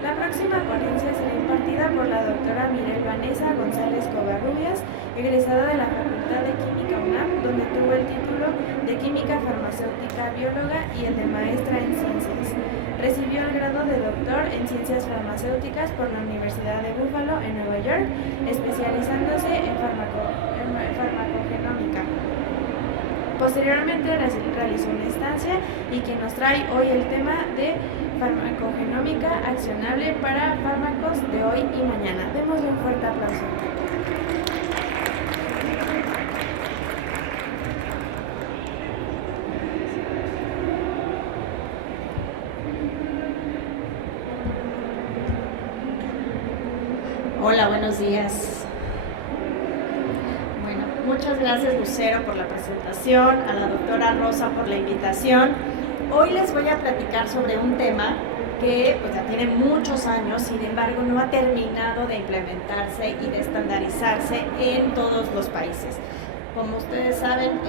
La próxima ponencia será impartida por la doctora Mirel Vanessa González Covarrubias, egresada de la Facultad de Química UNAM, donde tuvo el título de Química Farmacéutica Bióloga y el de Maestra en Ciencias. Recibió el grado de doctor en Ciencias Farmacéuticas por la Universidad de Buffalo, en Nueva York, especializándose en farmacogenómica. Posteriormente realizó una estancia y quien nos trae hoy el tema de farmacogenómica accionable para fármacos de hoy y mañana. Démosle un fuerte aplauso. Hola, buenos días. Bueno, muchas gracias Lucero por la presentación, a la doctora Rosa por la invitación. Hoy les voy a platicar sobre un tema que pues, ya tiene muchos años, sin embargo no ha terminado de implementarse y de estandarizarse en todos los países. Como ustedes saben,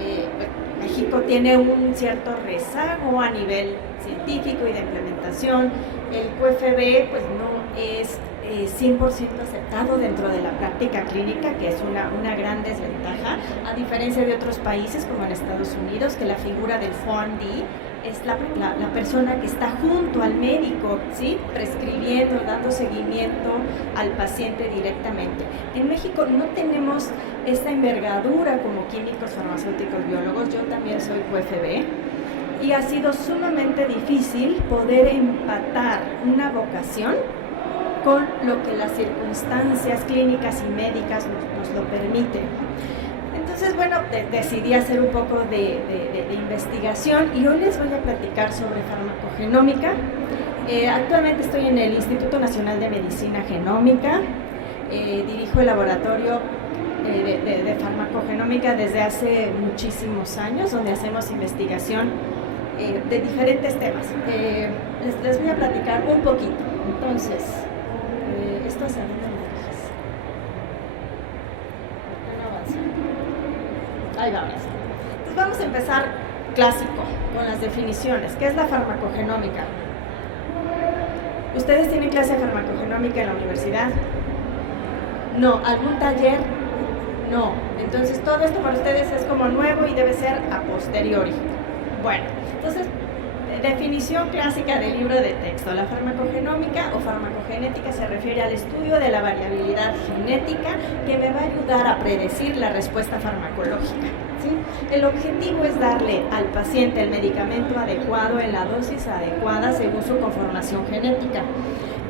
México tiene un cierto rezago a nivel científico y de implementación. El QFB pues, no es 100% aceptado dentro de la práctica clínica, que es una gran desventaja, a diferencia de otros países como en Estados Unidos, que la figura del PharmD es la persona que está junto al médico, ¿sí? Prescribiendo, dando seguimiento al paciente directamente. En México no tenemos esta envergadura como químicos, farmacéuticos, biólogos. Yo también soy QFB y ha sido sumamente difícil poder empatar una vocación con lo que las circunstancias clínicas y médicas nos lo permiten. Entonces, bueno, decidí hacer un poco de investigación y hoy les voy a platicar sobre farmacogenómica. Actualmente estoy en el Instituto Nacional de Medicina Genómica, dirijo el laboratorio de farmacogenómica desde hace muchísimos años, donde hacemos investigación de diferentes temas. Les voy a platicar un poquito. Entonces, esto hacia dónde me dejas. ¿Por qué no avanza? Ahí vamos. Entonces vamos a empezar clásico con las definiciones. ¿Qué es la farmacogenómica? ¿Ustedes tienen clase de farmacogenómica en la universidad? No. ¿Algún taller? No. Entonces todo esto para ustedes es como nuevo y debe ser a posteriori. Bueno, entonces definición clásica del libro de texto. La farmacogenómica o farmacogenética se refiere al estudio de la variabilidad genética que me va a ayudar a predecir la respuesta farmacológica, ¿sí? El objetivo es darle al paciente el medicamento adecuado en la dosis adecuada según su conformación genética.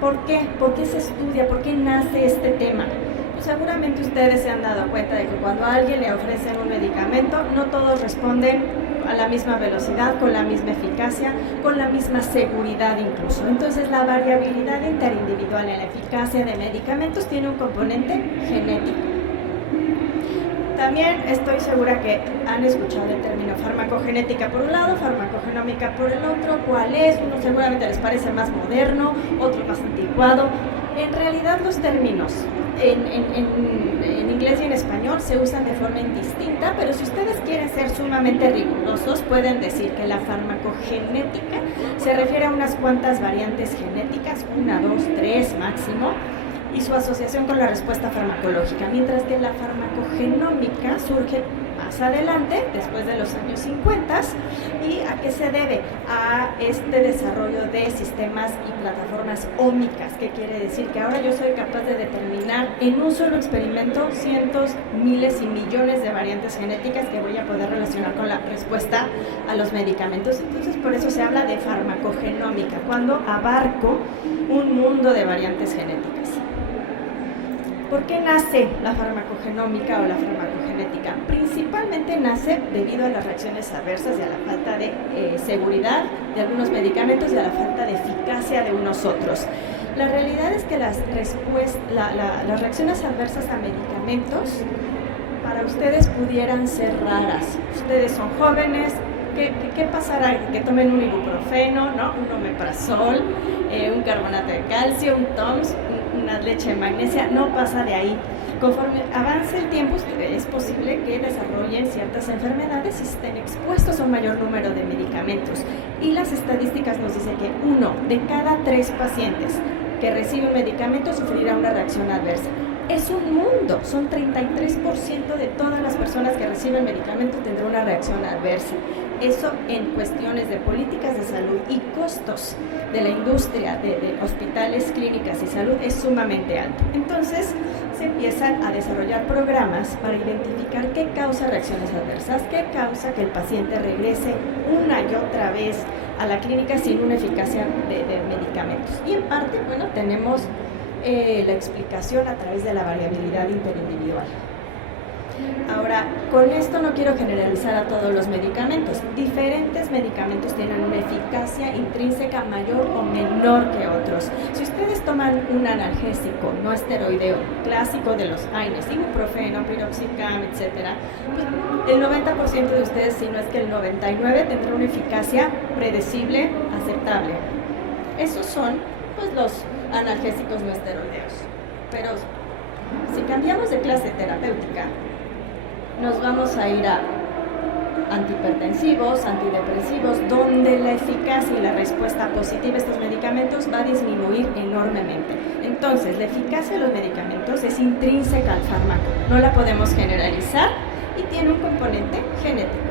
¿Por qué? ¿Por qué se estudia? ¿Por qué nace este tema? Pues seguramente ustedes se han dado cuenta de que cuando a alguien le ofrecen un medicamento, no todos responden a la misma velocidad, con la misma eficacia, con la misma seguridad incluso. Entonces la variabilidad interindividual en la eficacia de medicamentos tiene un componente genético. También estoy segura que han escuchado el término farmacogenética por un lado, farmacogenómica por el otro. ¿Cuál es? Uno seguramente les parece más moderno, otro más anticuado. En realidad los términos en inglés y en español se usan de forma indistinta, pero si ustedes quieren ser sumamente rigurosos, pueden decir que la farmacogenética se refiere a unas cuantas variantes genéticas, 1, 2, 3 máximo, y su asociación con la respuesta farmacológica, mientras que la farmacogenómica surge más adelante, después de los años 50. ¿Y a qué se debe? A este desarrollo de sistemas y plataformas ómicas, que quiere decir que ahora yo soy capaz de determinar en un solo experimento cientos, miles y millones de variantes genéticas que voy a poder relacionar con la respuesta a los medicamentos. Entonces, por eso se habla de farmacogenómica, cuando abarco un mundo de variantes genéticas. ¿Por qué nace la farmacogenómica o la farmacogenética? Principalmente nace debido a las reacciones adversas y a la falta de seguridad de algunos medicamentos y a la falta de eficacia de unos otros. La realidad es que las reacciones adversas a medicamentos para ustedes pudieran ser raras. Ustedes son jóvenes. ¿Qué pasará? Que tomen un ibuprofeno, ¿no? Un omeprazol, un carbonato de calcio, un TOMS, una leche de magnesia, no pasa de ahí. Conforme avance el tiempo, es posible que desarrollen ciertas enfermedades y estén expuestos a un mayor número de medicamentos. Y las estadísticas nos dicen que 1 de cada 3 pacientes que recibe un medicamento sufrirá una reacción adversa. Es un mundo, son 33% de todas las personas que reciben medicamentos tendrán una reacción adversa. Eso en cuestiones de políticas de salud y costos de la industria de hospitales, clínicas y salud es sumamente alto. Entonces se empiezan a desarrollar programas para identificar qué causa reacciones adversas, qué causa que el paciente regrese una y otra vez a la clínica sin una eficacia de medicamentos. Y en parte, bueno, tenemos la explicación a través de la variabilidad interindividual. Ahora, con esto no quiero generalizar a todos los medicamentos. Diferentes medicamentos tienen una eficacia intrínseca mayor o menor que otros. Si ustedes toman un analgésico no esteroideo clásico de los AINES, ibuprofeno, piroxicam, etc., pues el 90% de ustedes, si no es que el 99%, tendrá una eficacia predecible, aceptable. Esos son pues los analgésicos no esteroideos. Pero si cambiamos de clase terapéutica, nos vamos a ir a antihipertensivos, antidepresivos, donde la eficacia y la respuesta positiva a estos medicamentos va a disminuir enormemente. Entonces, la eficacia de los medicamentos es intrínseca al fármaco, no la podemos generalizar y tiene un componente genético.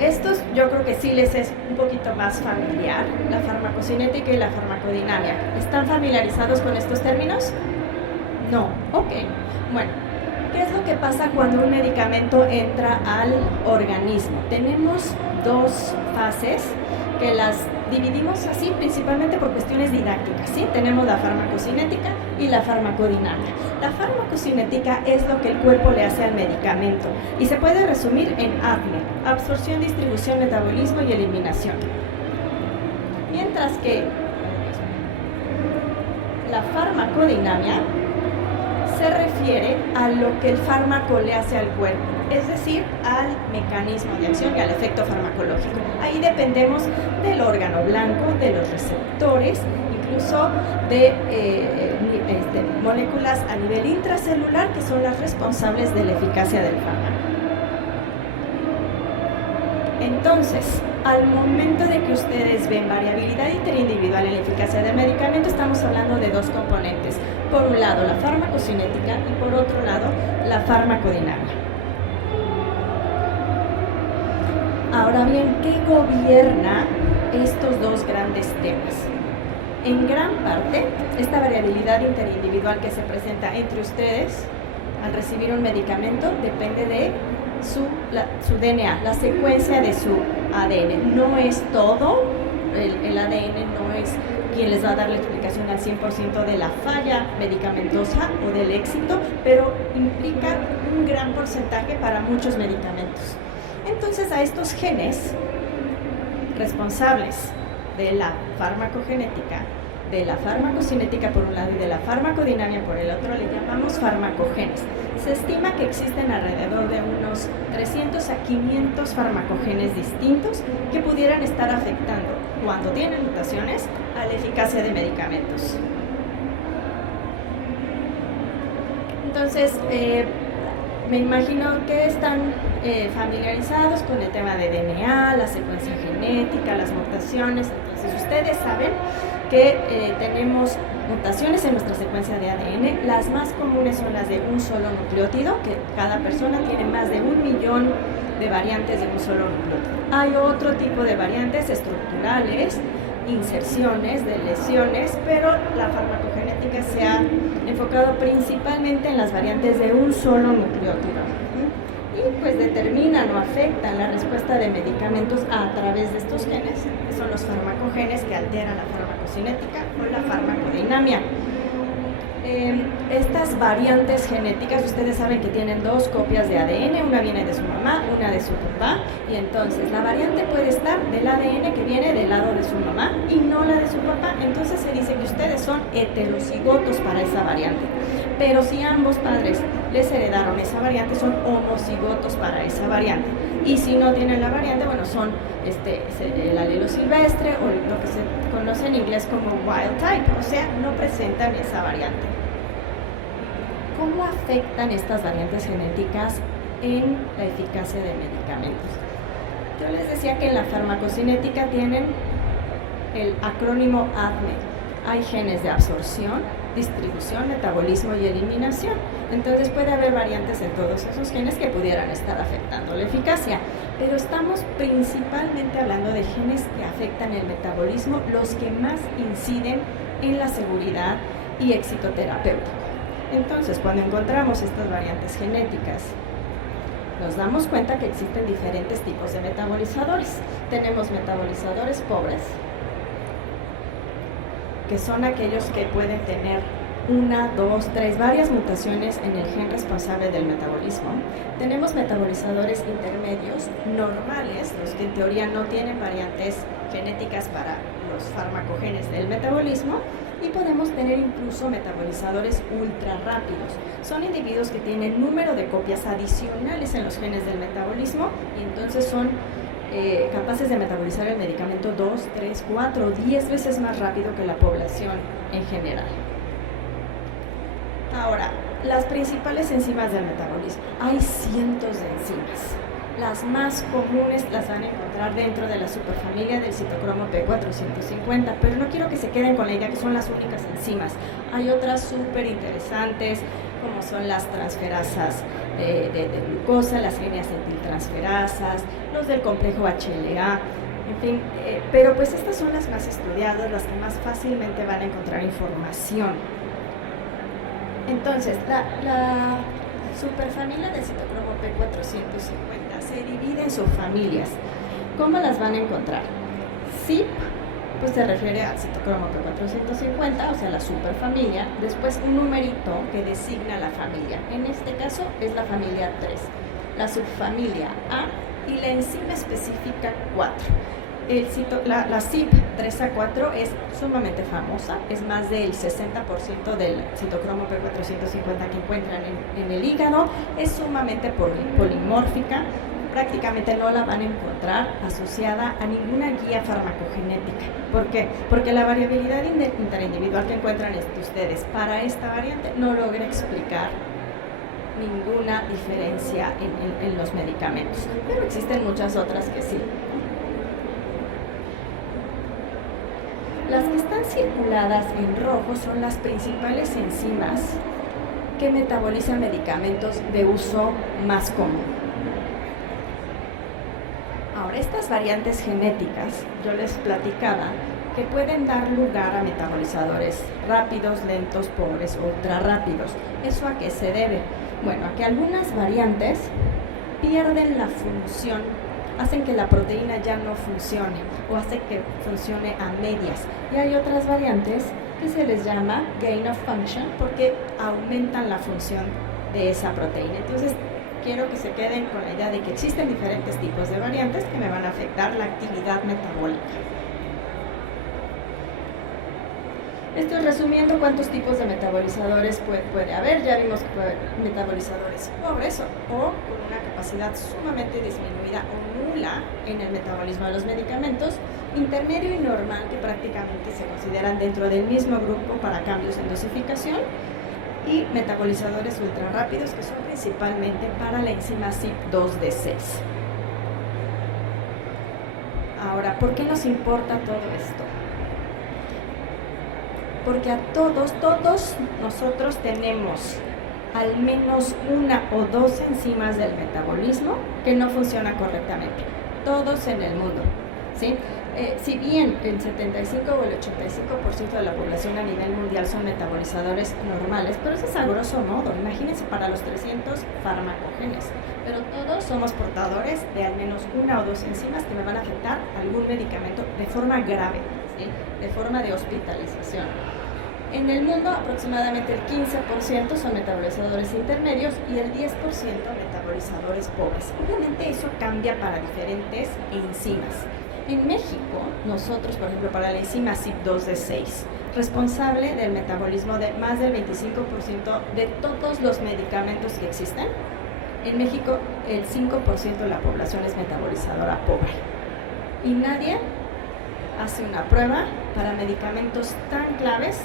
Estos yo creo que sí les es un poquito más familiar, la farmacocinética y la farmacodinámica. ¿Están familiarizados con estos términos? No. Ok. Bueno, ¿qué es lo que pasa cuando un medicamento entra al organismo? Tenemos dos fases que las dividimos así principalmente por cuestiones didácticas, ¿sí? Tenemos la farmacocinética y la farmacodinámica. La farmacocinética es lo que el cuerpo le hace al medicamento y se puede resumir en ADME, absorción, distribución, metabolismo y eliminación. Mientras que la farmacodinámica se refiere a lo que el fármaco le hace al cuerpo, es decir, al mecanismo de acción y al efecto farmacológico. Ahí dependemos del órgano blanco, de los receptores, incluso de moléculas a nivel intracelular que son las responsables de la eficacia del fármaco. Entonces, al momento de que ustedes ven variabilidad interindividual en la eficacia del medicamento, estamos hablando de dos componentes. Por un lado, la farmacocinética y por otro lado, la farmacodinámica. Ahora bien, ¿qué gobierna estos dos grandes temas? En gran parte, esta variabilidad interindividual que se presenta entre ustedes al recibir un medicamento depende de su DNA, la secuencia de su ADN. No es todo, el ADN no es quien les va a dar la explicación al 100% de la falla medicamentosa o del éxito, pero implica un gran porcentaje para muchos medicamentos. Entonces, a estos genes responsables de la farmacogenética, de la farmacocinética por un lado y de la farmacodinámica por el otro, le llamamos farmacogenes. Se estima que existen alrededor de unos 300 a 500 farmacogenes distintos que pudieran estar afectando, cuando tienen mutaciones, a la eficacia de medicamentos. Entonces, me imagino que están familiarizados con el tema de DNA, la secuencia genética, las mutaciones. Entonces, ustedes saben que tenemos mutaciones en nuestra secuencia de ADN. Las más comunes son las de un solo nucleótido, que cada persona tiene más de 1 millón de variantes de un solo nucleótido. Hay otro tipo de variantes estructurales, inserciones, de lesiones, pero la farmacogenética se ha enfocado principalmente en las variantes de un solo nucleótido. Y pues determinan o afectan la respuesta de medicamentos a través de estos genes, que son los farmacogenes que alteran la farmacocinética o la farmacodinámica. Estas variantes genéticas, ustedes saben que tienen dos copias de ADN, una viene de su mamá, una de su papá, y entonces la variante puede estar del ADN que viene del lado de su mamá y no la de su papá. Entonces se dice que ustedes son heterocigotos para esa variante. Pero si ambos padres les heredaron esa variante, son homocigotos para esa variante. Y si no tienen la variante, bueno, son el alelo silvestre o lo que se conoce en inglés como wild type, o sea, no presentan esa variante. ¿Cómo afectan estas variantes genéticas en la eficacia de medicamentos? Yo les decía que en la farmacocinética tienen el acrónimo ADME. Hay genes de absorción, distribución, metabolismo y eliminación. Entonces puede haber variantes en todos esos genes que pudieran estar afectando la eficacia. Pero estamos principalmente hablando de genes que afectan el metabolismo, los que más inciden en la seguridad y éxito terapéutico. Entonces, cuando encontramos estas variantes genéticas, nos damos cuenta que existen diferentes tipos de metabolizadores. Tenemos metabolizadores pobres, que son aquellos que pueden tener una, dos, tres, varias mutaciones en el gen responsable del metabolismo. Tenemos metabolizadores intermedios normales, los que en teoría no tienen variantes genéticas para los farmacogenes del metabolismo, y podemos tener incluso metabolizadores ultra rápidos. Son individuos que tienen número de copias adicionales en los genes del metabolismo y entonces son capaces de metabolizar el medicamento 2, 3, 4, 10 veces más rápido que la población en general. Ahora, las principales enzimas del metabolismo. Hay cientos de enzimas. Las más comunes las van a encontrar dentro de la superfamilia del citocromo P450, pero no quiero que se queden con la idea que son las únicas enzimas. Hay otras súper interesantes, como son las transferasas de glucosa, las N-acetiltransferasas, los del complejo HLA, en fin, pero pues estas son las más estudiadas, las que más fácilmente van a encontrar información. Entonces, la superfamilia del citocromo P450 se divide en subfamilias. ¿Cómo las van a encontrar? CYP, pues se refiere al citocromo P450, o sea, la superfamilia, después un numerito que designa la familia. En este caso es la familia 3, la subfamilia A y la enzima específica 4. La CYP 3A4 es sumamente famosa, es más del 60% del citocromo P450 que encuentran en el hígado, es sumamente polimórfica, prácticamente no la van a encontrar asociada a ninguna guía farmacogenética. ¿Por qué? Porque la variabilidad interindividual que encuentran ustedes para esta variante no logra explicar ninguna diferencia en los medicamentos, pero existen muchas otras que sí. Las que están circuladas en rojo son las principales enzimas que metabolizan medicamentos de uso más común. Ahora, estas variantes genéticas, yo les platicaba que pueden dar lugar a metabolizadores rápidos, lentos, pobres o ultra rápidos. ¿Eso a qué se debe? Bueno, a que algunas variantes pierden la función, hacen que la proteína ya no funcione o hace que funcione a medias. Y hay otras variantes que se les llama gain of function porque aumentan la función de esa proteína. Entonces, quiero que se queden con la idea de que existen diferentes tipos de variantes que me van a afectar la actividad metabólica. Esto es resumiendo cuántos tipos de metabolizadores puede haber. Ya vimos que puede haber metabolizadores pobres o con una capacidad sumamente disminuida o nula en el metabolismo de los medicamentos, intermedio y normal, que prácticamente se consideran dentro del mismo grupo para cambios en dosificación, y metabolizadores ultra rápidos, que son principalmente para la enzima CYP2D6. Ahora, ¿por qué nos importa todo esto? Porque a todos nosotros tenemos al menos una o dos enzimas del metabolismo que no funcionan correctamente. Todos en el mundo, ¿sí? Si bien el 75 o el 85% de la población a nivel mundial son metabolizadores normales, pero eso es a grosso modo, imagínense para los 300 farmacogenes, pero todos somos portadores de al menos una o dos enzimas que me van a afectar algún medicamento de forma grave, ¿sí? De forma de hospitalización. En el mundo aproximadamente el 15% son metabolizadores intermedios y el 10% metabolizadores pobres. Obviamente eso cambia para diferentes enzimas. En México, nosotros, por ejemplo, para la enzima CYP2D6, responsable del metabolismo de más del 25% de todos los medicamentos que existen, en México el 5% de la población es metabolizadora pobre. Y nadie hace una prueba para medicamentos tan claves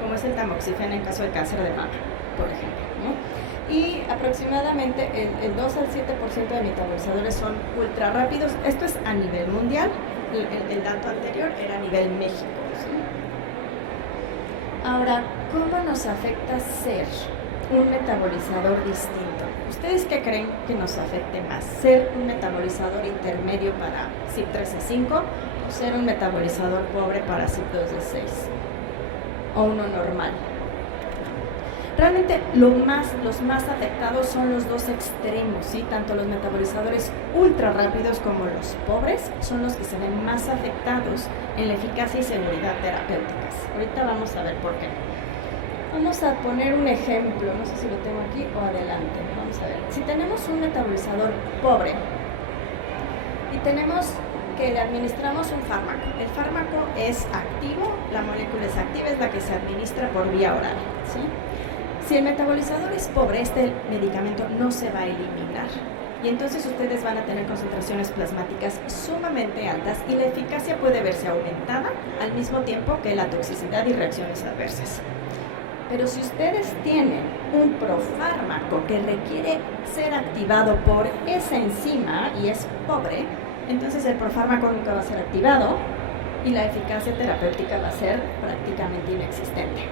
como es el tamoxifeno en caso de cáncer de mama, por ejemplo, ¿no? Y aproximadamente el 2 al 7% de metabolizadores son ultra rápidos. Esto es a nivel mundial. el dato anterior era a nivel México, ¿sí? Ahora, ¿cómo nos afecta ser un metabolizador distinto? ¿Ustedes qué creen que nos afecte más? ¿Ser un metabolizador intermedio para CYP3C5 o ser un metabolizador pobre para CYP2D6? ¿O uno normal? Realmente los más afectados son los dos extremos, ¿sí? Tanto los metabolizadores ultra rápidos como los pobres son los que se ven más afectados en la eficacia y seguridad terapéuticas. Ahorita vamos a ver por qué. Vamos a poner un ejemplo, no sé si lo tengo aquí o adelante. Vamos a ver. Si tenemos un metabolizador pobre y tenemos que le administramos un fármaco, el fármaco es activo, la molécula es activa, es la que se administra por vía oral, ¿sí? Si el metabolizador es pobre, este medicamento no se va a eliminar y entonces ustedes van a tener concentraciones plasmáticas sumamente altas y la eficacia puede verse aumentada al mismo tiempo que la toxicidad y reacciones adversas. Pero si ustedes tienen un profármaco que requiere ser activado por esa enzima y es pobre, entonces el profármaco nunca va a ser activado y la eficacia terapéutica va a ser prácticamente inexistente.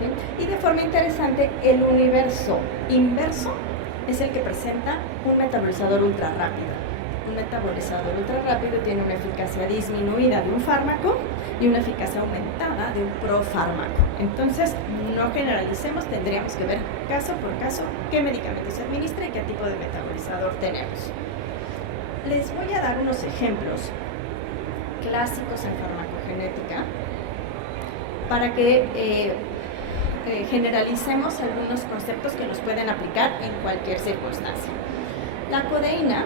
¿Sí? Y de forma interesante, el universo inverso es el que presenta un metabolizador ultra rápido. Un metabolizador ultra rápido tiene una eficacia disminuida de un fármaco y una eficacia aumentada de un profármaco. Entonces, no generalicemos, tendríamos que ver caso por caso qué medicamento se administra y qué tipo de metabolizador tenemos. Les voy a dar unos ejemplos clásicos en farmacogenética para que generalicemos algunos conceptos que nos pueden aplicar en cualquier circunstancia. La codeína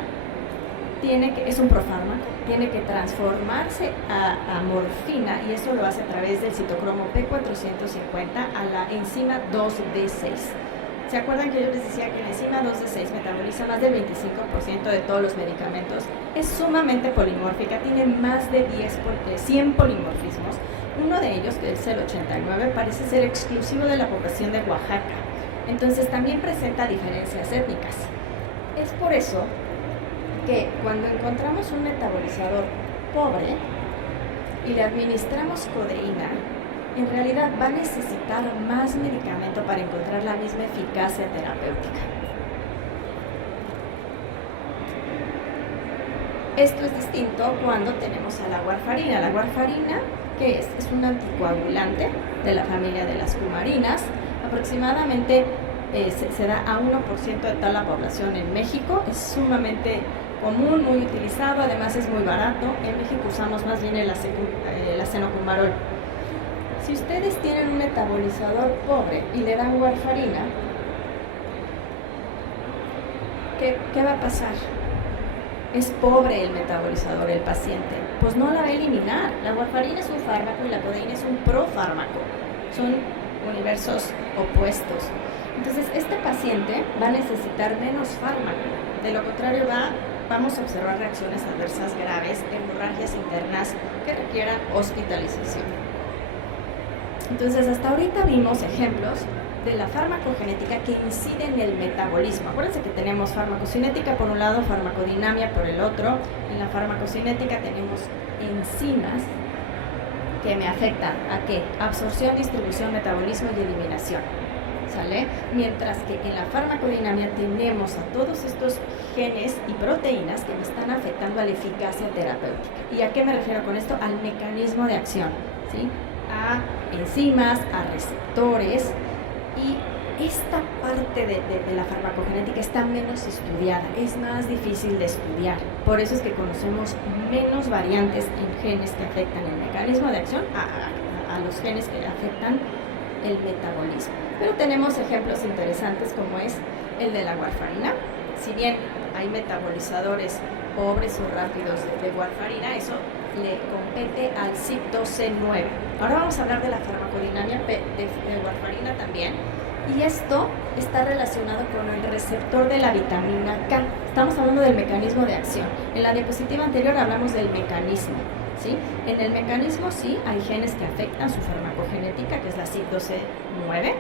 es un profármaco, tiene que transformarse a morfina y eso lo hace a través del citocromo P450 a la enzima 2D6. ¿Se acuerdan que yo les decía que la enzima 2D6 metaboliza más del 25% de todos los medicamentos? Es sumamente polimórfica, tiene más de 100 polimorfismos. Uno de ellos, que es el 89, parece ser exclusivo de la población de Oaxaca. Entonces también presenta diferencias étnicas. Es por eso que cuando encontramos un metabolizador pobre y le administramos codeína, en realidad va a necesitar más medicamento para encontrar la misma eficacia terapéutica. Esto es distinto cuando tenemos a la warfarina. La warfarina, ¿qué es? Es un anticoagulante de la familia de las cumarinas. Aproximadamente se da a 1% de toda la población en México. Es sumamente común, muy utilizado, además es muy barato. En México usamos más bien el acenocumarol. Si ustedes tienen un metabolizador pobre y le dan warfarina, ¿qué va a pasar? Es pobre el metabolizador, el paciente, pues no la va a eliminar. La warfarina es un fármaco y la codeína es un profármaco. Son universos opuestos. Entonces, este paciente va a necesitar menos fármaco. De lo contrario, vamos a observar reacciones adversas graves, hemorragias internas que requieran hospitalización. Entonces, hasta ahorita vimos ejemplos de la farmacogenética que incide en el metabolismo. Acuérdense que tenemos farmacocinética por un lado, farmacodinamia por el otro. En la farmacocinética tenemos enzimas que me afectan ¿a qué? Absorción, distribución, metabolismo y eliminación. ¿Sale? Mientras que en la farmacodinamia tenemos a todos estos genes y proteínas que me están afectando a la eficacia terapéutica. ¿Y a qué me refiero con esto? Al mecanismo de acción, ¿sí? A enzimas, a receptores, y esta parte de la farmacogenética está menos estudiada, es más difícil de estudiar. Por eso es que conocemos menos variantes en genes que afectan el mecanismo de acción a los genes que afectan el metabolismo. Pero tenemos ejemplos interesantes como es el de la warfarina. Si bien hay metabolizadores pobres o rápidos de warfarina, eso le compete al CYP12C9. Ahora vamos a hablar de la farmacodinamia de warfarina también. Y esto está relacionado con el receptor de la vitamina K. Estamos hablando del mecanismo de acción. En la diapositiva anterior hablamos del mecanismo, ¿sí? En el mecanismo sí hay genes que afectan su farmacogenética, que es la CYP12C9,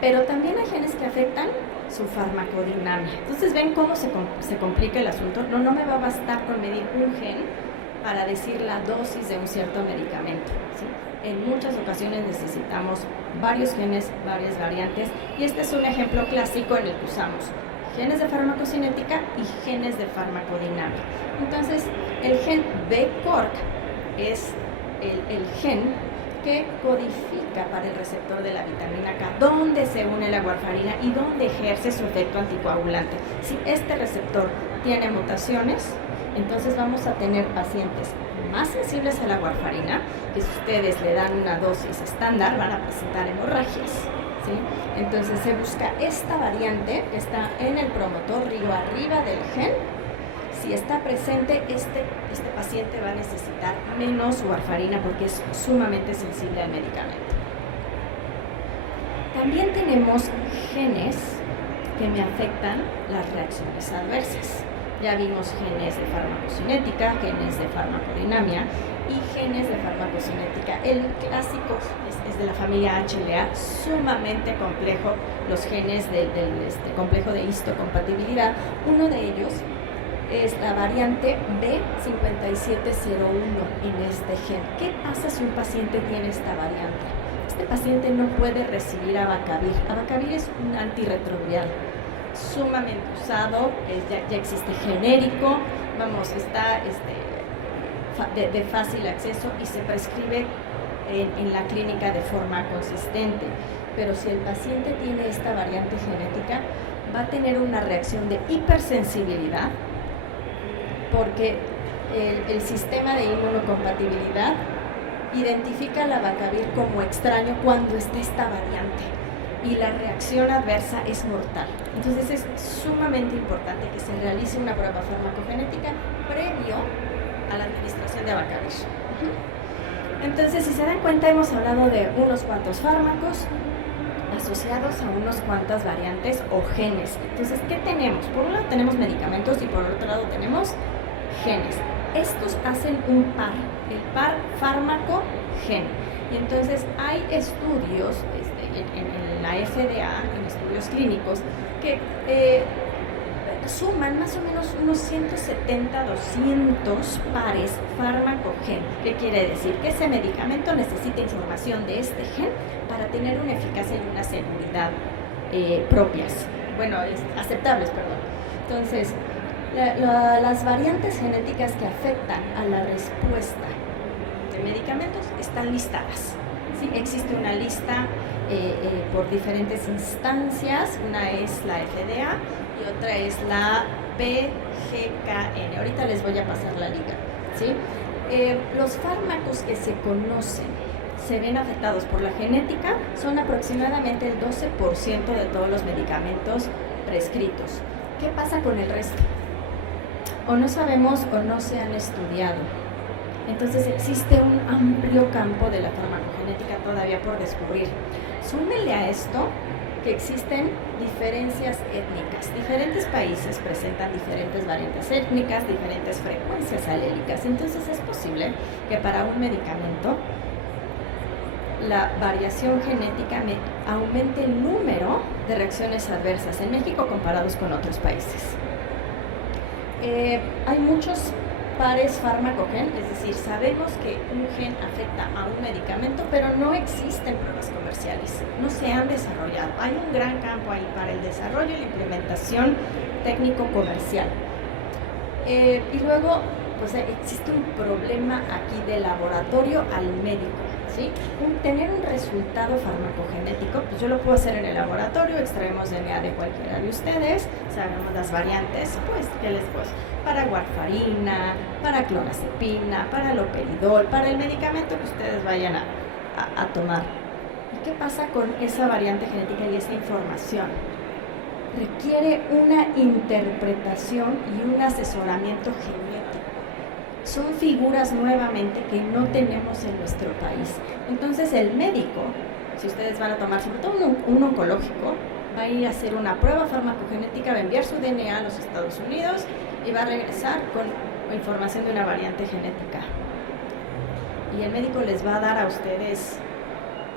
pero también hay genes que afectan su farmacodinamia. Entonces, ¿ven cómo se complica el asunto? No me va a bastar con medir un gen para decir la dosis de un cierto medicamento, ¿sí? En muchas ocasiones necesitamos varios genes, varias variantes, y este es un ejemplo clásico en el que usamos genes de farmacocinética y genes de farmacodinámica. Entonces, el gen BCORC es el gen que codifica para el receptor de la vitamina K, donde se une la warfarina y donde ejerce su efecto anticoagulante. Si este receptor tiene mutaciones, entonces vamos a tener pacientes más sensibles a la warfarina, que si ustedes le dan una dosis estándar van a presentar hemorragias, ¿sí? Entonces se busca esta variante que está en el promotor río arriba del gen. Si está presente, este paciente va a necesitar menos warfarina porque es sumamente sensible al medicamento. También tenemos genes que me afectan las reacciones adversas. Ya vimos genes de farmacocinética, genes de farmacodinamia y genes de farmacocinética. El clásico es de la familia HLA, sumamente complejo, los genes del complejo de histocompatibilidad. Uno de ellos es la variante B5701 en este gen. ¿Qué pasa si un paciente tiene esta variante? Este paciente no puede recibir abacavir. Abacavir es un antirretroviral sumamente usado, ya existe genérico, está de fácil acceso y se prescribe en la clínica de forma consistente. Pero si el paciente tiene esta variante genética, va a tener una reacción de hipersensibilidad, porque el sistema de inmunocompatibilidad identifica el abacavir como extraño cuando está esta variante y la reacción adversa es mortal. Entonces es sumamente importante que se realice una prueba farmacogenética previo a la administración de abacavir. Entonces, si se dan cuenta, hemos hablado de unos cuantos fármacos asociados a unos cuantas variantes o genes. Entonces, ¿qué tenemos? Por un lado tenemos medicamentos y por otro lado tenemos genes. Estos hacen un par, el par fármaco-gen. Y entonces hay estudios en la FDA, en estudios clínicos, que suman más o menos unos 170, 200 pares fármaco-gen. ¿Qué quiere decir? Que ese medicamento necesita información de este gen para tener una eficacia y una seguridad propias, aceptables, perdón. Entonces, las variantes genéticas que afectan a la respuesta de medicamentos están listadas. ¿Sí? Existe una lista por diferentes instancias, una es la FDA y otra es la PGKN. Ahorita les voy a pasar la liga. ¿Sí? Los fármacos que se conocen, se ven afectados por la genética, son aproximadamente el 12% de todos los medicamentos prescritos. ¿Qué pasa con el resto? O no sabemos o no se han estudiado. Entonces existe un amplio campo de la farmacogenética todavía por descubrir. Súmele a esto que existen diferencias étnicas. Diferentes países presentan diferentes variantes étnicas, diferentes frecuencias alélicas. Entonces es posible que para un medicamento la variación genética aumente el número de reacciones adversas en México comparados con otros países. Hay muchos pares fármaco-gen, es decir, sabemos que un gen afecta a un medicamento, pero no existen pruebas comerciales, no se han desarrollado. Hay un gran campo ahí para el desarrollo y la implementación técnico-comercial. Y luego, pues existe un problema aquí de laboratorio al médico, ¿sí? Tener un resultado farmacogenético, pues yo lo puedo hacer en el laboratorio, extraemos DNA de cualquiera de ustedes, sabemos las variantes, pues, ¿qué les puedo? Para warfarina, para clonazepina, para loperidol, para el medicamento que ustedes vayan a tomar. ¿Y qué pasa con esa variante genética y esa información? Requiere una interpretación y un asesoramiento genético. Son figuras nuevamente que no tenemos en nuestro país. Entonces el médico, si ustedes van a tomar sobre todo un oncológico, va a ir a hacer una prueba farmacogenética, va a enviar su DNA a los Estados Unidos y va a regresar con información de una variante genética. Y el médico les va a dar a ustedes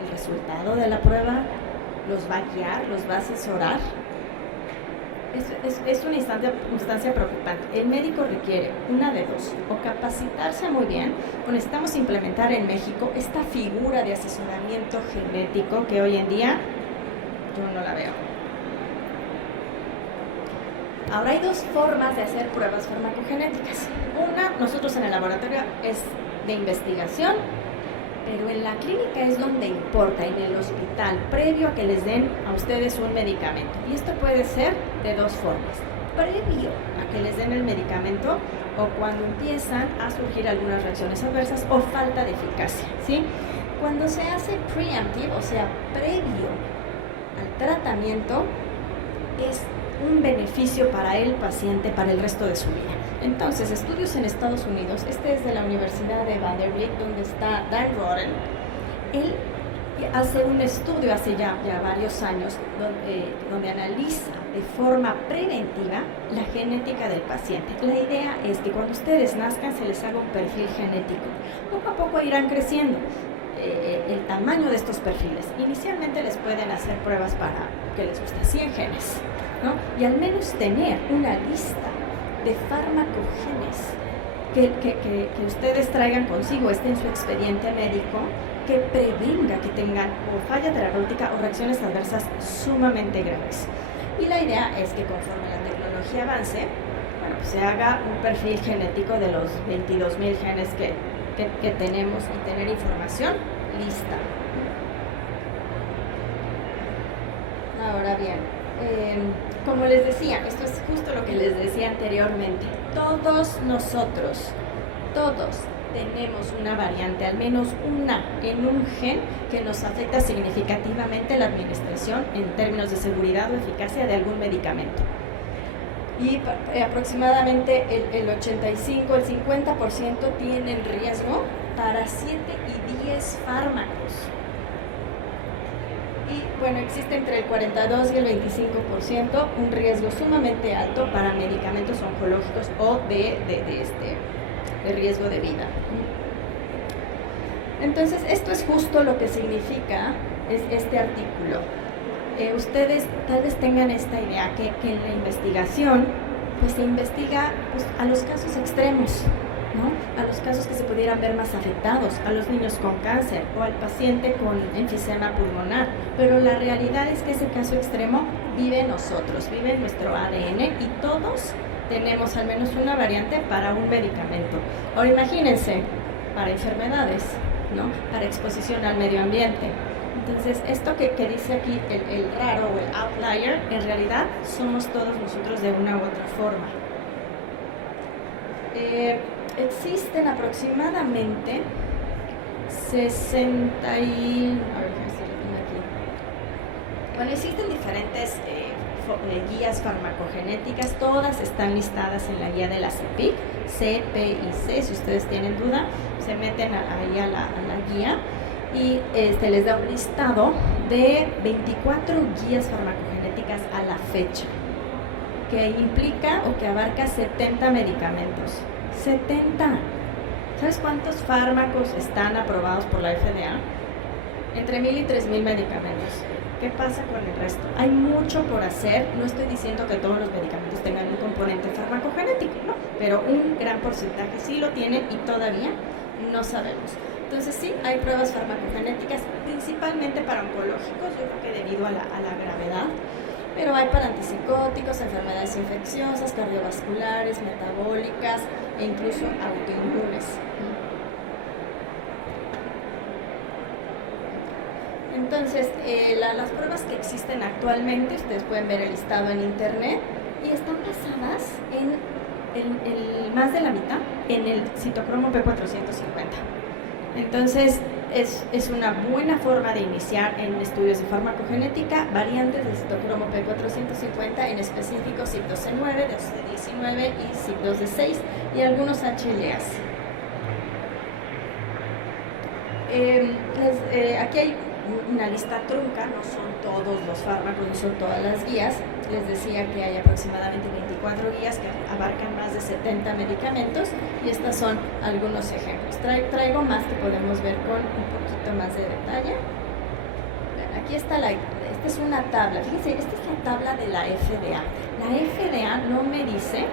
el resultado de la prueba, los va a guiar, los va a asesorar. es una instancia preocupante. El médico requiere una de dos, o capacitarse muy bien, o necesitamos implementar en México esta figura de asesoramiento genético que hoy en día yo no la veo. Ahora hay dos formas de hacer pruebas farmacogenéticas. Una, nosotros en el laboratorio, es de investigación, pero en la clínica es donde importa, en el hospital, previo a que les den a ustedes un medicamento. Y esto puede ser de dos formas. Previo a que les den el medicamento o cuando empiezan a surgir algunas reacciones adversas o falta de eficacia, ¿sí? Cuando se hace preemptive, o sea, previo al tratamiento, es un beneficio para el paciente para el resto de su vida. Entonces, estudios en Estados Unidos, este es de la Universidad de Vanderbilt, donde está Dan Roden. Él hace un estudio hace ya varios años donde analiza de forma preventiva la genética del paciente. La idea es que cuando ustedes nazcan se les haga un perfil genético. Poco a poco irán creciendo el tamaño de estos perfiles. Inicialmente les pueden hacer pruebas para que les guste 100 genes, ¿no? Y al menos tener una lista de farmacogenes que ustedes traigan consigo, esté en su expediente médico, que prevenga que tengan o falla terapéutica o reacciones adversas sumamente graves. Y la idea es que conforme la tecnología avance, bueno, pues se haga un perfil genético de los 22,000 genes que tenemos y tener información lista. Ahora bien, como les decía, esto es justo lo que les decía anteriormente, todos nosotros, todos tenemos una variante, al menos una en un gen que nos afecta significativamente la administración en términos de seguridad o eficacia de algún medicamento. Y aproximadamente el 85, el 50% tienen riesgo para 7 y 10 fármacos. Y bueno, existe entre el 42 y el 25% un riesgo sumamente alto para medicamentos oncológicos o de riesgo de vida. Entonces, esto es justo lo que significa este artículo. Ustedes tal vez tengan esta idea que en la investigación pues se investiga pues, a los casos extremos, ¿no? A los casos que se pudieran ver más afectados, a los niños con cáncer o al paciente con enfisema pulmonar, pero la realidad es que ese caso extremo vive en nosotros, vive en nuestro ADN y todos tenemos al menos una variante para un medicamento. Ahora imagínense, para enfermedades, ¿no? Para exposición al medio ambiente. Entonces, esto que dice aquí, el raro o el outlier, en realidad somos todos nosotros de una u otra forma. Existen aproximadamente 60 y... A ver, si lo tengo aquí. Bueno, existen diferentes guías farmacogenéticas, todas están listadas en la guía de la CEPIC, C, P y C. Si ustedes tienen duda, se meten ahí a la guía y les da un listado de 24 guías farmacogenéticas a la fecha, que implica o que abarca 70 medicamentos. 70. ¿Sabes cuántos fármacos están aprobados por la FDA? Entre 1,000 y 3,000 medicamentos. ¿Qué pasa con el resto? Hay mucho por hacer. No estoy diciendo que todos los medicamentos tengan un componente farmacogenético, ¿no? Pero un gran porcentaje sí lo tienen y todavía no sabemos. Entonces sí, hay pruebas farmacogenéticas, principalmente para oncológicos, yo creo que debido a la gravedad, pero hay para antipsicóticos, enfermedades infecciosas, cardiovasculares, metabólicas e incluso autoinmunes. Entonces, las pruebas que existen actualmente, ustedes pueden ver el listado en internet y están basadas en más de la mitad en el citocromo P450. Entonces, es una buena forma de iniciar en estudios de farmacogenética, variantes del citocromo P450, en específico CYP12C9, CYP12C19 y CYP12C6 y algunos HLAs. Aquí hay una lista trunca, no son todos los fármacos, no son todas las guías. Les decía que hay aproximadamente 24 guías que abarcan más de 70 medicamentos y estos son algunos ejemplos. Traigo más que podemos ver con un poquito más de detalle. aquí está esta es una tabla. Fíjense, esta es la tabla de la FDA. La FDA no me dice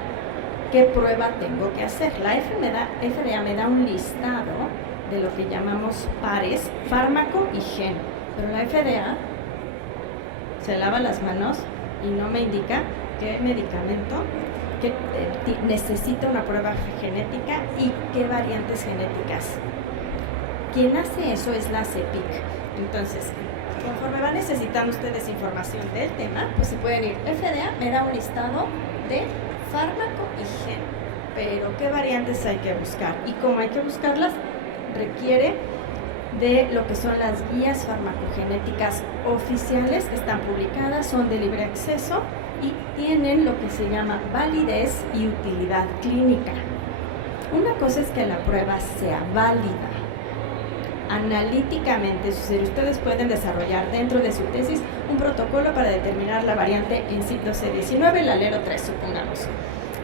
qué prueba tengo que hacer. La FDA me da un listado de lo que llamamos pares, fármaco y gen. Pero la FDA se lava las manos y no me indica qué medicamento que necesita una prueba genética y qué variantes genéticas. Quien hace eso es la CEPIC. Entonces, conforme van necesitando ustedes información del tema, pues se pueden ir. FDA me da un listado de fármaco y gen, pero qué variantes hay que buscar y cómo hay que buscarlas requiere de lo que son las guías farmacogenéticas oficiales que están publicadas, son de libre acceso y tienen lo que se llama validez y utilidad clínica. Una cosa es que la prueba sea válida. Analíticamente, es decir, ustedes pueden desarrollar dentro de su tesis un protocolo para determinar la variante en ciclo C19, el alelo 3, supongamos.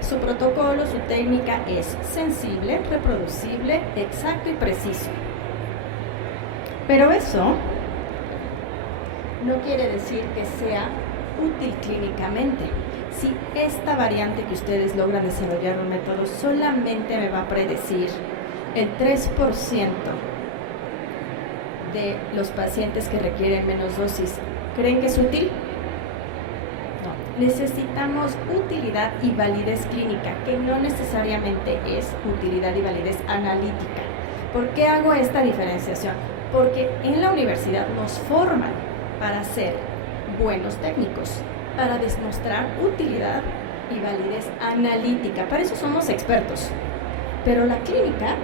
Su protocolo, su técnica es sensible, reproducible, exacto y preciso. Pero eso no quiere decir que sea útil clínicamente. Si esta variante que ustedes logran desarrollar un método solamente me va a predecir el 3% de los pacientes que requieren menos dosis, ¿creen que es útil? No. Necesitamos utilidad y validez clínica, que no necesariamente es utilidad y validez analítica. ¿Por qué hago esta diferenciación? Porque en la universidad nos forman para ser buenos técnicos, para demostrar utilidad y validez analítica. Para eso somos expertos. Pero la clínica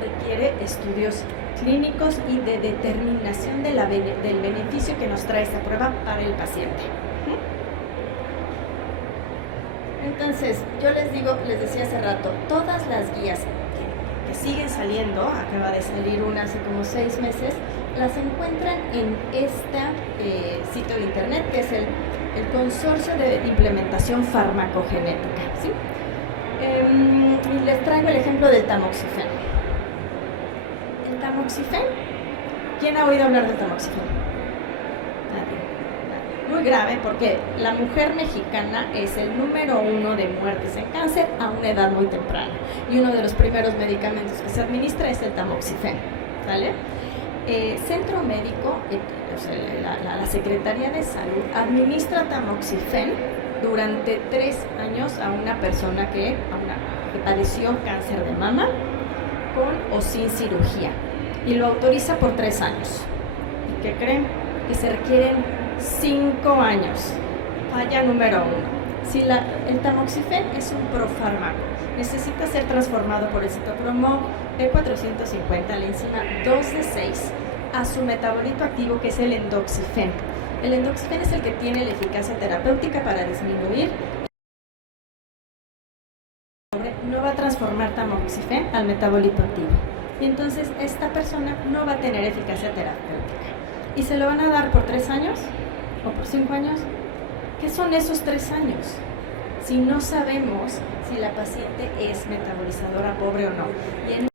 requiere estudios clínicos y de determinación del beneficio que nos trae esta prueba para el paciente. Entonces, yo les decía hace rato, todas las guías que siguen saliendo, acaba de salir una hace como 6 meses, las encuentran en este sitio de internet que es el Consorcio de Implementación Farmacogenética, ¿sí? Y les traigo el ejemplo del tamoxifeno. El tamoxifeno, ¿quién ha oído hablar del tamoxifeno? Nadie. Muy grave porque la mujer mexicana es el número 1 de muertes en cáncer a una edad muy temprana. Y uno de los primeros medicamentos que se administra es el tamoxifeno, ¿vale? Centro Médico, la Secretaría de Salud administra tamoxifeno durante 3 años a una persona que padeció cáncer de mama con o sin cirugía y lo autoriza por 3 años. ¿Y qué creen? Que se requieren 5 años. Falla número 1. Si el tamoxifeno es un profármaco, necesita ser transformado por el citocromo P450, la enzima 2D6, a su metabolito activo que es el endoxifeno. El endoxifeno es el que tiene la eficacia terapéutica para disminuir. No va a transformar tamoxifeno al metabolito activo. Y entonces esta persona no va a tener eficacia terapéutica. ¿Y se lo van a dar por 3 años? ¿O por 5 años? ¿Qué son esos 3 años? Si no sabemos si la paciente es metabolizadora pobre o no. Y en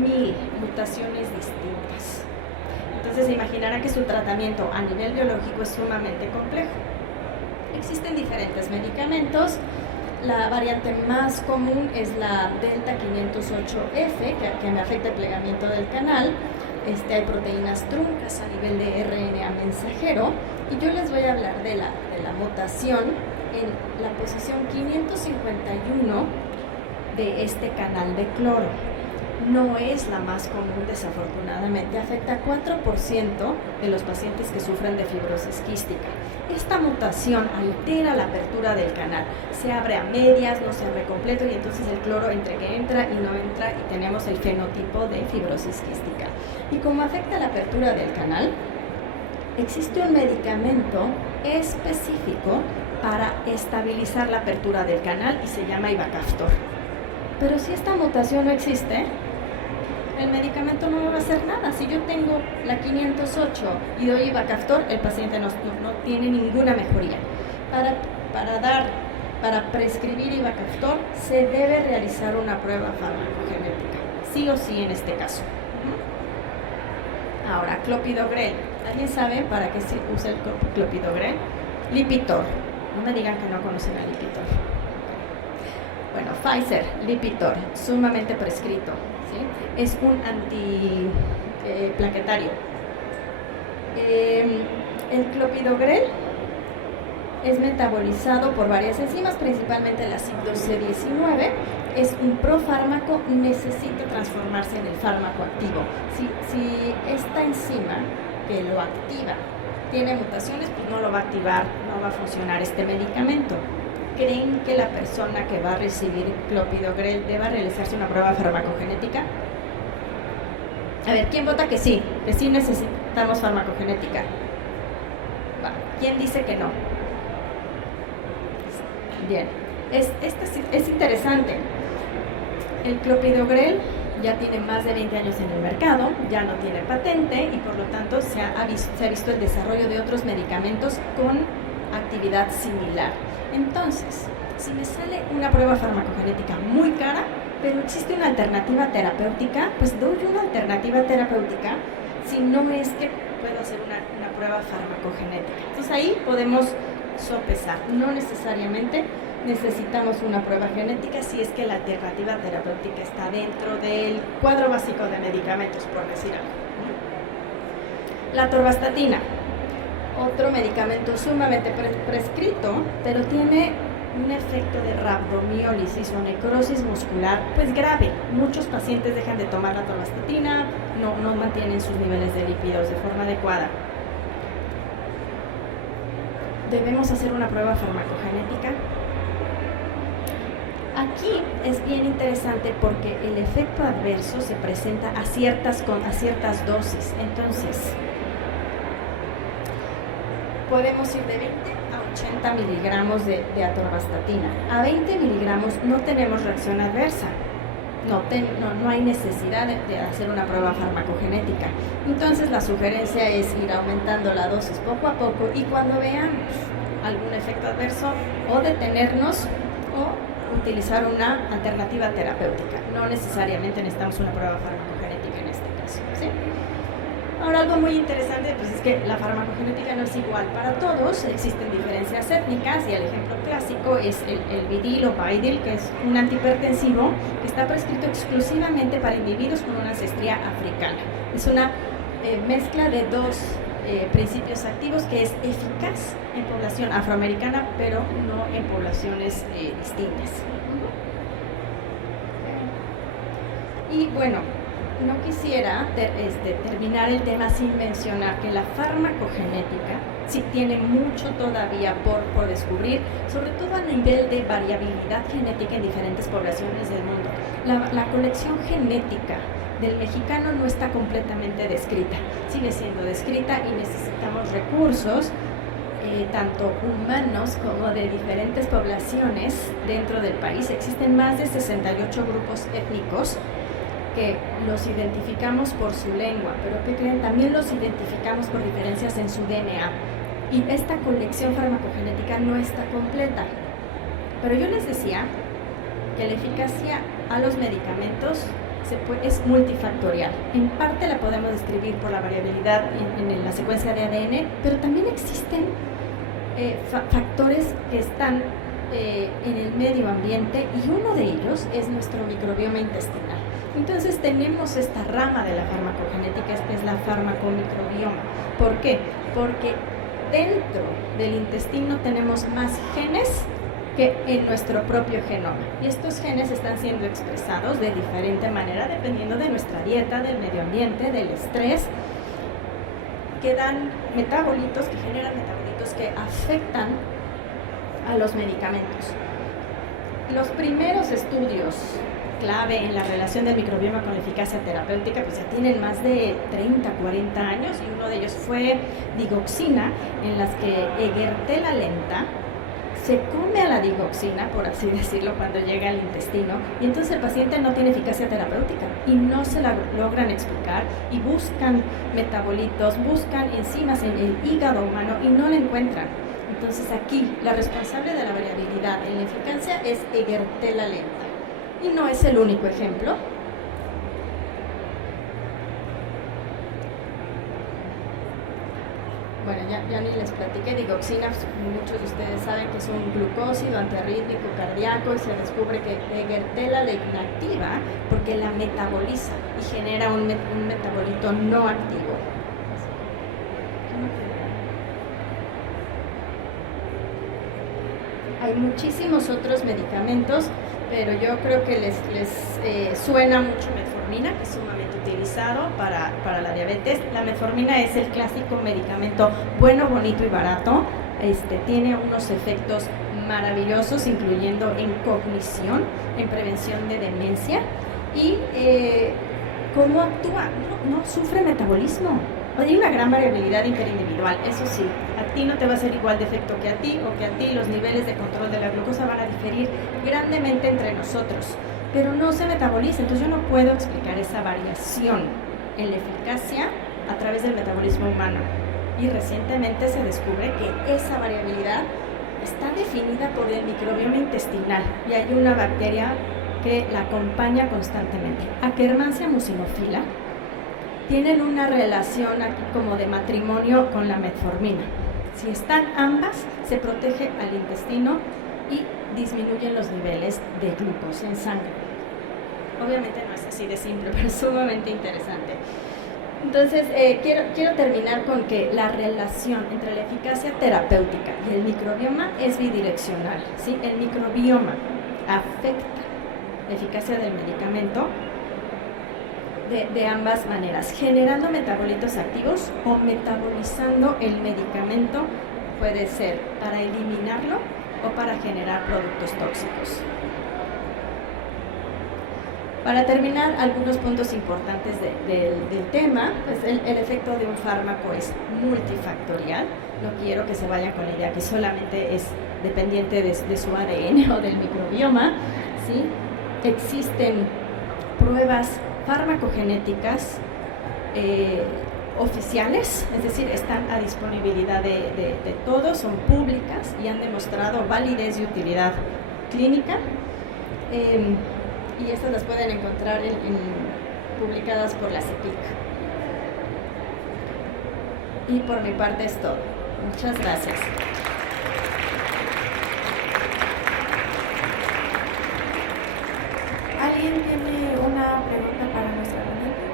1000 mutaciones distintas. Entonces se imaginará que su tratamiento a nivel biológico es sumamente complejo. Existen diferentes medicamentos. La variante más común es la delta 508F, que me afecta el plegamiento del canal. Hay proteínas truncas a nivel de RNA mensajero. Y yo les voy a hablar de la mutación en la posición 551 de este canal de cloro. No es la más común, desafortunadamente. Afecta a 4% de los pacientes que sufren de fibrosis quística. Esta mutación altera la apertura del canal. Se abre a medias, no se abre completo y entonces el cloro entre que entra y no entra y tenemos el fenotipo de fibrosis quística. Y como afecta la apertura del canal, existe un medicamento específico para estabilizar la apertura del canal y se llama Ivacaftor. Pero si esta mutación no existe, el medicamento no me va a hacer nada. Si yo tengo la 508 y doy Ivacaftor, el paciente no tiene ninguna mejoría. Para prescribir Ivacaftor se debe realizar una prueba farmacogenética, sí o sí en este caso. Ahora, clopidogrel. ¿Alguien sabe para qué se usa el clopidogrel? Lipitor. No me digan que no conocen a Lipitor. Bueno, Pfizer, Lipitor, sumamente prescrito, ¿sí? Es un antiplaquetario. El clopidogrel es metabolizado por varias enzimas, principalmente la CYP12D19. Es un profármaco, necesita transformarse en el fármaco activo. Si esta enzima que lo activa tiene mutaciones, pues no lo va a activar, no va a funcionar este medicamento. ¿Creen que la persona que va a recibir clopidogrel deba realizarse una prueba farmacogenética? A ver, ¿quién vota que sí necesitamos farmacogenética? ¿Quién dice que no? Bien, es interesante. El clopidogrel ya tiene más de 20 años en el mercado, ya no tiene patente y por lo tanto se ha visto el desarrollo de otros medicamentos con actividad similar. Entonces, si me sale una prueba farmacogenética muy cara, pero existe una alternativa terapéutica, pues doy una alternativa terapéutica si no es que puedo hacer una prueba farmacogenética. Entonces ahí podemos sopesar, no necesariamente necesitamos una prueba genética si es que la alternativa terapéutica está dentro del cuadro básico de medicamentos, por decir algo. La atorvastatina, otro medicamento sumamente prescrito, pero tiene un efecto de rhabdomiólisis o necrosis muscular pues grave. Muchos pacientes dejan de tomar la atorvastatina, no mantienen sus niveles de lípidos de forma adecuada. Debemos hacer una prueba farmacogenética. Aquí es bien interesante porque el efecto adverso se presenta a ciertas dosis. Entonces, podemos ir de 20 a 80 miligramos de atorvastatina. A 20 miligramos no tenemos reacción adversa. No hay necesidad de hacer una prueba farmacogenética. Entonces la sugerencia es ir aumentando la dosis poco a poco y cuando veamos algún efecto adverso o detenernos o utilizar una alternativa terapéutica. No necesariamente necesitamos una prueba farmacogenética en este caso, ¿sí? Ahora, algo muy interesante pues, es que la farmacogenética no es igual para todos, existen diferencias étnicas y el ejemplo clásico es el Vidil o Baidil, que es un antihipertensivo que está prescrito exclusivamente para individuos con una ancestría africana. Es una mezcla de dos principios activos que es eficaz en población afroamericana, pero no en poblaciones distintas. Y bueno, no quisiera terminar el tema sin mencionar que la farmacogenética sí tiene mucho todavía por descubrir, sobre todo a nivel de variabilidad genética en diferentes poblaciones del mundo. La colección genética del mexicano no está completamente descrita, sigue siendo descrita y necesitamos recursos tanto humanos como de diferentes poblaciones dentro del país. Existen más de 68 grupos étnicos que los identificamos por su lengua, pero ¿qué creen? También los identificamos por diferencias en su DNA. Y esta colección farmacogenética no está completa. Pero yo les decía que la eficacia a los medicamentos es multifactorial. En parte la podemos describir por la variabilidad en la secuencia de ADN, pero también existen factores que están en el medio ambiente y uno de ellos es nuestro microbioma intestinal. Entonces tenemos esta rama de la farmacogenética, que es la farmacomicrobioma. ¿Por qué? Porque dentro del intestino tenemos más genes que en nuestro propio genoma. Y estos genes están siendo expresados de diferente manera dependiendo de nuestra dieta, del medio ambiente, del estrés, que dan metabolitos, que generan metabolitos que afectan a los medicamentos. Los primeros estudios clave en la relación del microbioma con la eficacia terapéutica pues ya tienen más de 30, 40 años y uno de ellos fue digoxina, en las que Egertella lenta se come a la digoxina, por así decirlo, cuando llega al intestino y entonces el paciente no tiene eficacia terapéutica y no se la logran explicar y buscan metabolitos, buscan enzimas en el hígado humano y no la encuentran. Entonces aquí la responsable de la variabilidad en la eficacia es Egertella lenta. Y no es el único ejemplo. bueno, ya ni les platiqué, digoxina, pues, muchos de ustedes saben que es un glucósido antiarrítmico cardíaco y se descubre que Egertela la inactiva porque la metaboliza y genera un metabolito no activo. Hay muchísimos otros medicamentos, pero yo creo que les suena mucho metformina, que es sumamente utilizado para la diabetes. La metformina es el clásico medicamento bueno, bonito y barato. Tiene unos efectos maravillosos, incluyendo en cognición, en prevención de demencia y cómo actúa. No sufre metabolismo. Hay una gran variabilidad interindividual, eso sí, a ti no te va a hacer igual de efecto que a ti o que a ti, los niveles de control de la glucosa van a diferir grandemente entre nosotros, pero no se metaboliza, entonces yo no puedo explicar esa variación en la eficacia a través del metabolismo humano. Y recientemente se descubre que esa variabilidad está definida por el microbioma intestinal y hay una bacteria que la acompaña constantemente, Akkermansia mucinophila. Tienen una relación aquí como de matrimonio con la metformina. Si están ambas, se protege al intestino y disminuyen los niveles de glucosa en sangre. Obviamente no es así de simple, pero es sumamente interesante. Entonces, quiero terminar con que la relación entre la eficacia terapéutica y el microbioma es bidireccional, ¿sí? El microbioma afecta la eficacia del medicamento de ambas maneras, generando metabolitos activos o metabolizando el medicamento, puede ser para eliminarlo o para generar productos tóxicos. Para terminar, algunos puntos importantes del tema, pues el efecto de un fármaco es multifactorial. No quiero que se vayan con la idea que solamente es dependiente de su ADN o del microbioma, ¿sí? Existen pruebas farmacogenéticas oficiales, es decir, están a disponibilidad de todos, son públicas y han demostrado validez y utilidad clínica. Y estas las pueden encontrar publicadas por la CEPIC. Y por mi parte es todo. Muchas gracias. ¿Alguien tiene una pregunta para nuestra ponente?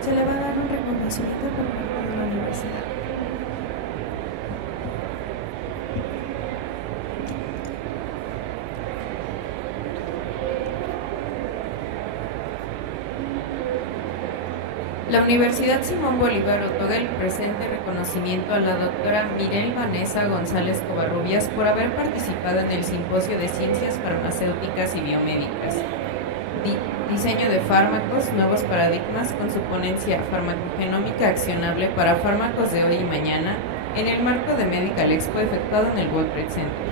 Se le va a dar un reconocimiento por parte de la universidad. La Universidad Simón Bolívar otorga el presente reconocimiento a la doctora Mirel Vanessa González Covarrubias por haber participado en el Simposio de Ciencias Farmacéuticas y Biomédicas. Diseño de fármacos, nuevos paradigmas, con su ponencia farmacogenómica accionable para fármacos de hoy y mañana, en el marco de Medical Expo efectuado en el World Trade Center.